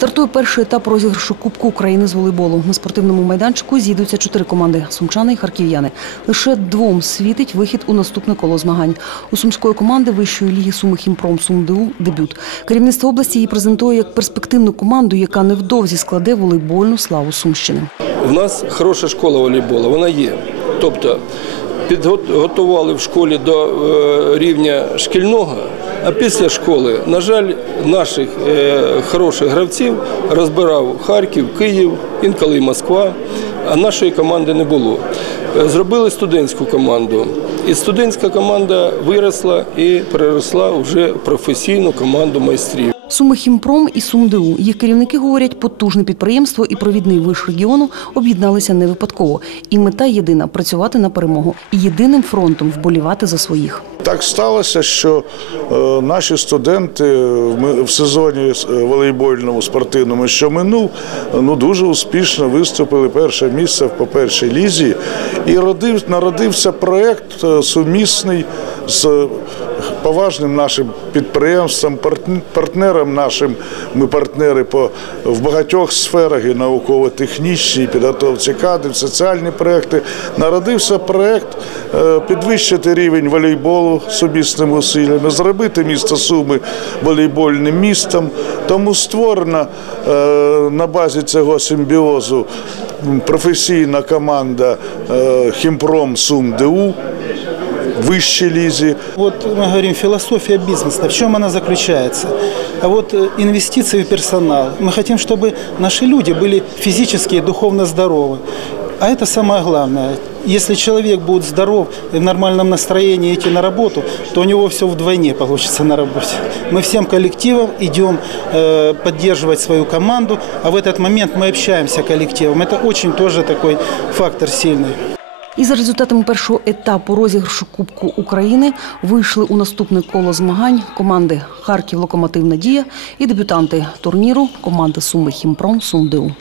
Стартує перший етап розіграшу Кубку України з волейболу. На спортивному майданчику зійдуться чотири команди сумчани і харків'яни. Лише двом світить вихід у наступне коло змагань. У сумської команди вищої ліги Суми Хімпром СумДУ дебют. Керівництво області її презентує як перспективну команду, яка невдовзі складе волейбольну славу Сумщини. У нас хороша школа волейболу, вона є. Тобто підготували в школі до е, рівня шкільного, а після школи, на жаль, наших е, хороших гравців розбирав Харків, Київ, інколи Москва, а нашої команди не було. Зробили студентську команду. І студентська команда виросла і переросла вже в професійну команду майстрів. Сумихімпром і СумДУ. Їх керівники говорять, потужне підприємство і провідний виш регіону об'єдналися не випадково. І мета єдина працювати на перемогу і єдиним фронтом вболівати за своїх. Так сталося, що е, наші студенти в сезоні е, волейбольному спортивному, що минув, ну дуже успішно виступили перше місце по першій лізі, і родив, народився проект е, сумісний з поважним нашим підприємством, партн- партнером нашим. Ми партнери по в багатьох сферах і науково-технічній, підготовці кадрів, соціальні проекти. Народився проект е, підвищити рівень волейболу сумісними усиллями, зробити місто Суми волейбольним містом. Тому створена е, на базі цього симбіозу професійна команда е, Хімпром Сум ДУ в вищій лізі. Вот мы говорим, философия бизнеса, в чем она заключается? А вот э, инвестиции в персонал. Мы хотим, чтобы наши люди были физически и духовно здоровы. А это самое главное. Если человек будет здоров и в нормальном настроении идти на работу, то у него все вдвойне получится на работе. Мы всем коллективом идем э, поддерживать свою команду, а в этот момент мы общаемся коллективом. Это очень тоже такой фактор сильный. І за результатами першого етапу розіграшу Кубку України вийшли у наступне коло змагань команди Харків Локомотив Надія і дебютанти турніру команди Суми Хімпром СумДУ.